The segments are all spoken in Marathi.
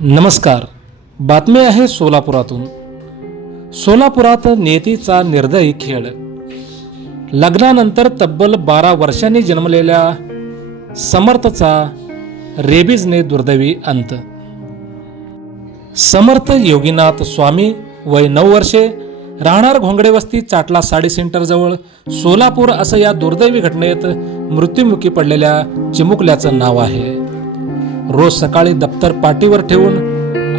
नमस्कार. बातमी आहे सोलापुरातून. सोलापुरात नियतीचा निर्दयी खेळ. लग्नानंतर तब्बल 12 वर्षांनी जन्मलेल्या समर्थचा रेबीजने दुर्दैवी अंत. समर्थ योगीनाथ स्वामी, वय 9 वर्षे, राहणार घोंगडे वस्ती, चाटला साडी सेंटर जवळ, सोलापूर असं या दुर्दैवी घटनेत मृत्युमुखी पडलेल्या चिमुकल्याचं नाव आहे. रोज सकाळी दप्तर पाठीवर ठेवून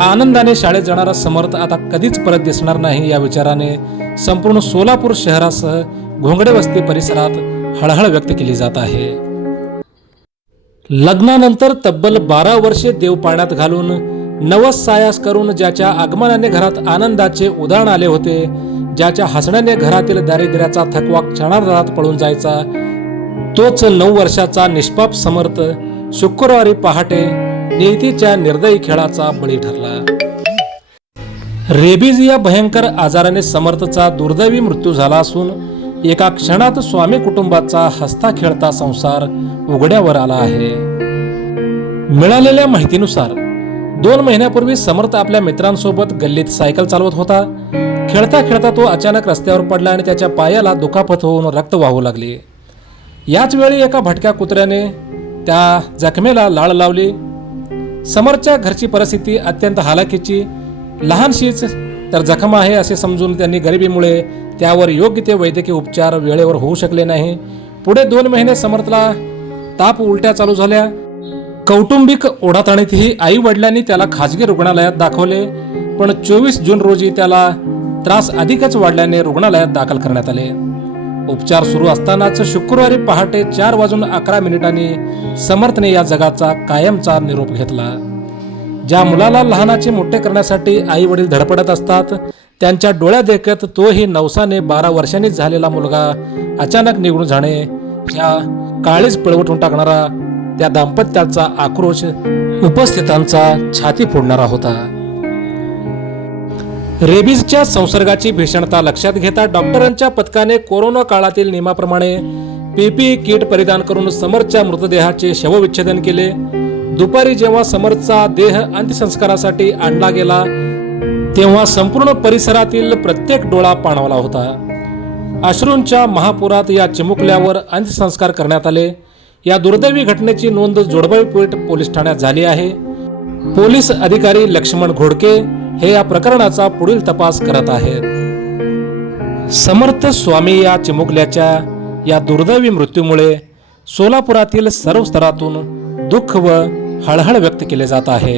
आनंदाने शाळेत जाणारा समर्थ आता कधीच परत दिसणार नाही या विचाराने संपूर्ण सोलापूर शहरासह घोंगडे वस्ती परिसरात हळहळ व्यक्त केली जात आहे. लग्नानंतर तब्बल 12 वर्षे देव पाण्यात घालून नवस सायास करून ज्याच्या आगमनाने घरात आनंदाचे उधाण आले होते, ज्याच्या हसण्याने घरातील दारिद्र्याचा थकवा क्षणार्धात पळून जायचा, तोच 9 वर्षाचा निष्पाप समर्थ शुक्रवारी पहाटे नियतीच्या निर्दयी खेळाचा बळी ठरला. रेबीज या भयंकर आजाराने समर्थचा दुर्दैवी मृत्यू झाला असून एका क्षणात स्वामी कुटुंबाचा हसता खेळता संसार उघड्यावर आला आहे. मिळालेल्या माहितीनुसार 2 महिन्यापूर्वी समर्थ आपल्या मित्रांसोबत गल्लीत सायकल चालवत होता. खेळता खेळता तो अचानक रस्त्यावर पडला आणि त्याच्या पायाला दुखापत होऊन रक्त वाहू लागले. याच वेळी एका भटक्या कुत्र्याने त्या जखमेला लाळ लावली. समर्थच्या घरची परिस्थिती अत्यंत हालाकीची, लहानशीच तर जखम आहे असे समजून त्यांनी गरिबीमुळे त्यावर योग्य ते वैद्यकीय उपचार वेळेवर होऊ शकले नाही. पुढे 2 महिने समर्थला ताप, उलट्या चालू झाल्या. कौटुंबिक ओढाताणीतही आई वडिलांनी त्याला खाजगी रुग्णालयात दाखवले, पण 24 जून रोजी त्याला त्रास अधिकच वाढल्याने रुग्णालयात दाखल करण्यात आले. उपचार सुरू असतानाच शुक्रवारी पहाटे 4:11 समर्थने या जगाचा कायमचा निरोप घेतला. ज्या मुलाला लहानाचे मोठे करण्यासाठी आई वडील धडपडत असतात, त्यांच्या डोळ्या देखत तोही नवसाने 12 वर्षांनी झालेला मुलगा अचानक निघून जाणे, या काळीच पिळवटून टाकणारा त्या दाम्पत्याचा आक्रोश उपस्थितांचा छाती फोडणारा होता. रेबीजच्या संसर्गाची भीषणता लक्षात घेता डॉक्टरांच्या पथकाने कोरोना काळातील नियमाप्रमाणे पीपीई किट परिधान करून समर्थच्या मृतदेहाचे शवविच्छेदन केले. दुपारी जेव्हा समर्थचा देह अंत्यसंस्कारासाठी आणला गेला तेव्हा संपूर्ण परिसरातील प्रत्येक डोळा पाणावला होता. अश्रूंच्या महापुरात या चिमुकल्यावर अंत्यसंस्कार करण्यात आले. या दुर्दैवी घटनेची नोंद जोडबळपेठ पोलीस ठाण्यात झाली आहे. पोलीस अधिकारी लक्ष्मण घोडके हे या प्रकरणाचा पुढील तपास करत आहेत. समर्थ स्वामी या चिमुकल्याच्या या दुर्दैवी मृत्यूमुळे सोलापुरातील सर्व स्तरातून दुःख व हळहळ व्यक्त केले जात आहे.